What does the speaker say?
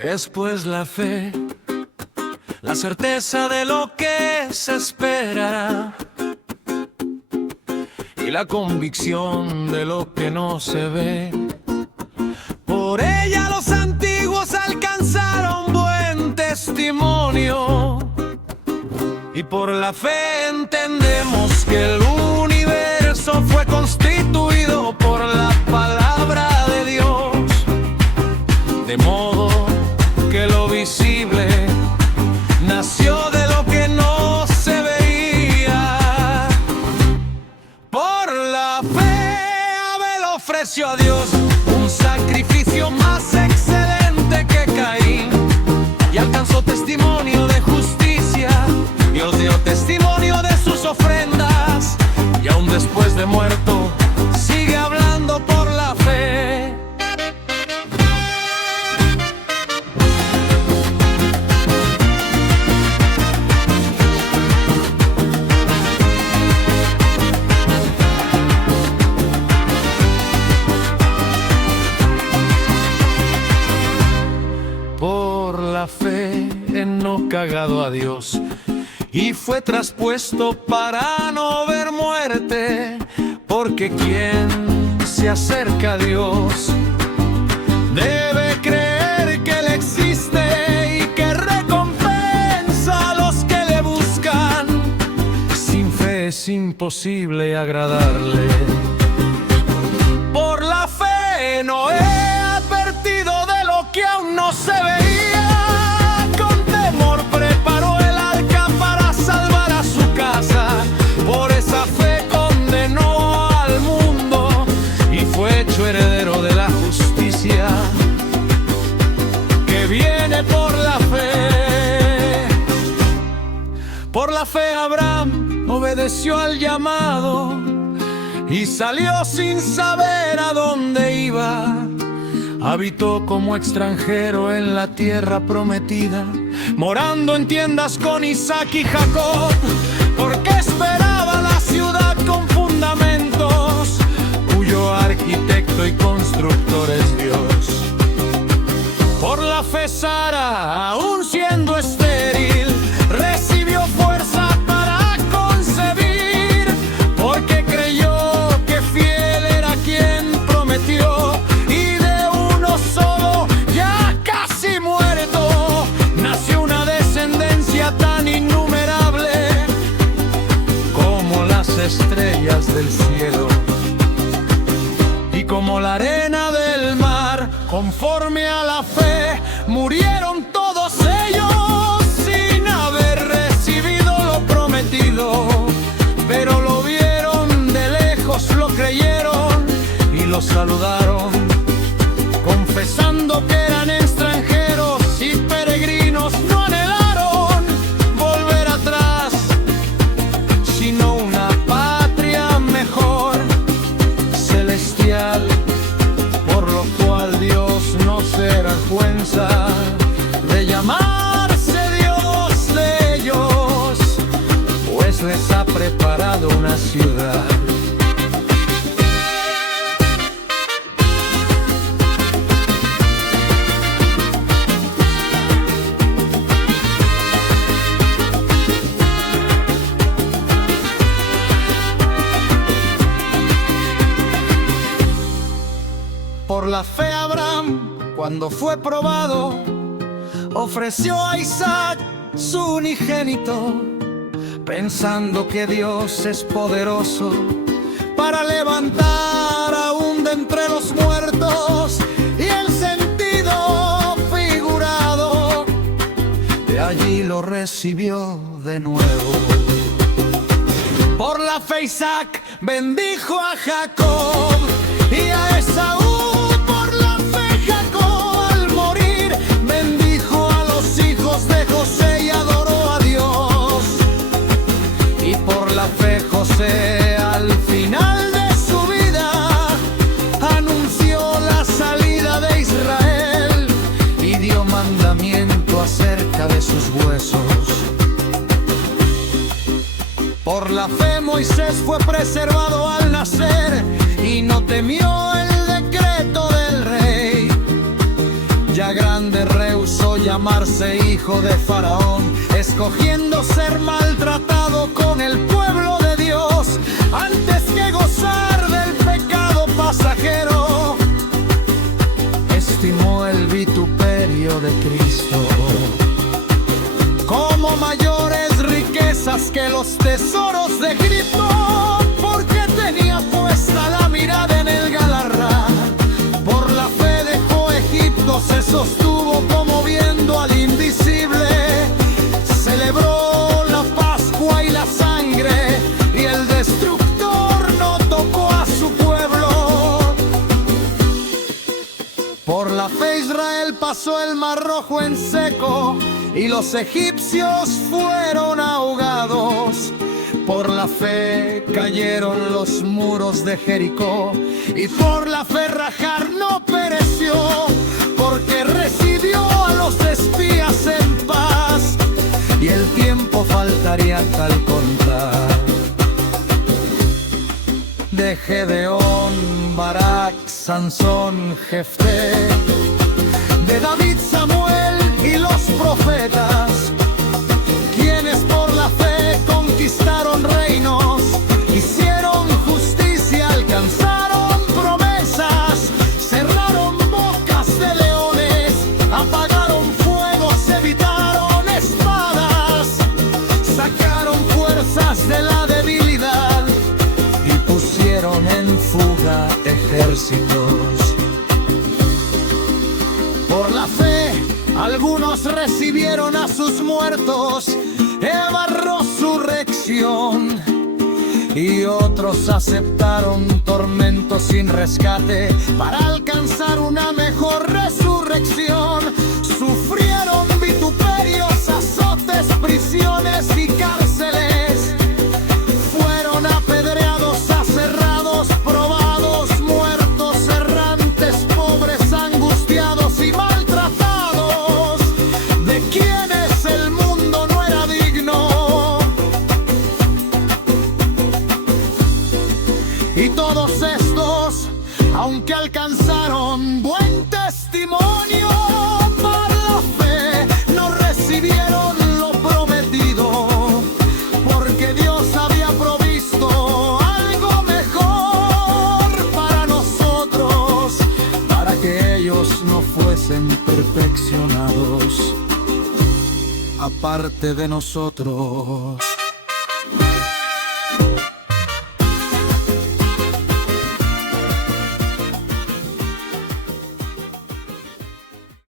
Es pues la fe, la certeza de lo que se esperará y la convicción de lo que no se ve. Por ella los antiguos alcanzaron buen testimonio, y por la fe entendemos que el universo fue constituido por la palabra de Dios, de modo que lo visible nació de lo que no se veía. Por la fe Abel ofreció a Dios un sacrificio más excelente que Caín, y alcanzó testimonio de justicia. Dios dio testimonio de sus ofrendas, y aún después de muerto sigue hablando por la fe. Por la fe Enoc agradó a Dios y fue traspuesto para no ver muerte, porque quien se acerca a Dios debe creer que Él existe y que recompensa a los que le buscan. Sin fe es imposible agradarle. Por la fe Noé, advertido de lo que aún no se veía, con temor preparó el arca para salvar a su casa. Por esa fe condenó al mundo y fue hecho heredero de la justicia que viene por la fe. Por la fe Abraham obedeció al llamado y salió sin saber a dónde iba. Habitó como extranjero en la tierra prometida, morando en tiendas con Isaac y Jacob, porque esperaba la ciudad con fundamentos, cuyo arquitecto y constructor es Dios. Por la fe Sara, aún siendo estéril, recibió fuerza para concebir, porque creyó que fiel era quien prometió. Y de uno solo, ya casi muerto, nació una descendencia tan innumerable como las estrellas del cielo y como la arena del mar. Conforme a la fe murieron todos ellos sin haber recibido lo prometido, pero lo vieron de lejos, lo creyeron y lo saludaron, confesando que eran extranjeros y peregrinos. No anhelaron volver atrás, sino una patria mejor, celestial, por lo cual Dios no se avergüenza de llamarse Dios de ellos, pues les ha preparado una ciudad. Por la fe Abraham, cuando fue probado, ofreció a Isaac su unigénito, pensando que Dios es poderoso para levantar aún de entre los muertos. Y el sentido figurado de allí lo recibió de nuevo. Por la fe Isaac bendijo a Jacob y a Esaú. Por la fe Jacob al morir bendijo a los hijos de José y adoró a Dios. Y por la fe José al final de su vida anunció la salida de Israel y dio mandamiento acerca de sus huesos. Por la fe Moisés fue preservado al nacer y no temió el decreto del rey, Ya grande rehusó llamarse hijo de Faraón, escogiendo ser maltratado con el pueblo de Dios, antes que gozar del pecado pasajero. Estimó el vituperio de Cristo como mayores riquezas que los tesoros de Egipto, porque tenía puesta la mirada en el galardón. Por la fe dejó Egipto, se sostuvo como viendo al invisible. Celebró la Pascua y la sangre, y el destructor no tocó a su pueblo. Por la fe Israel pasó el Mar Rojo en seco, y los egipcios fueron ahogados. Por la fe cayeron los muros de Jericó, y por la fe Rajar no pereció, porque recibió a los espías en paz, y el tiempo faltaría tal contar. De Gedeón, Barak, Sansón, Jefté, de David, Samuel y los profetas, quienes por la fe conquistaron reinos, hicieron justicia, alcanzaron promesas, cerraron bocas de leones, apagaron fuegos, evitaron espadas, sacaron fuerzas de la debilidad y pusieron en fuga ejércitos. Por la fe algunos recibieron a sus muertos, Eva resurrección, y otros aceptaron tormentos sin rescate para alcanzar una mejor resurrección. Sufrieron vituperios, azotes, prisiones y cárceles. Fueron apedreados, aserrados, probados, muertos, errantes, pobres, angustiados y maltratados, de quienes el mundo no era digno. Y todos estos, aunque alcanzaron buen testimonio por la fe, no recibieron lo prometido, porque Dios había provisto algo mejor para nosotros, para que ellos no fuesen perfeccionados aparte de nosotros.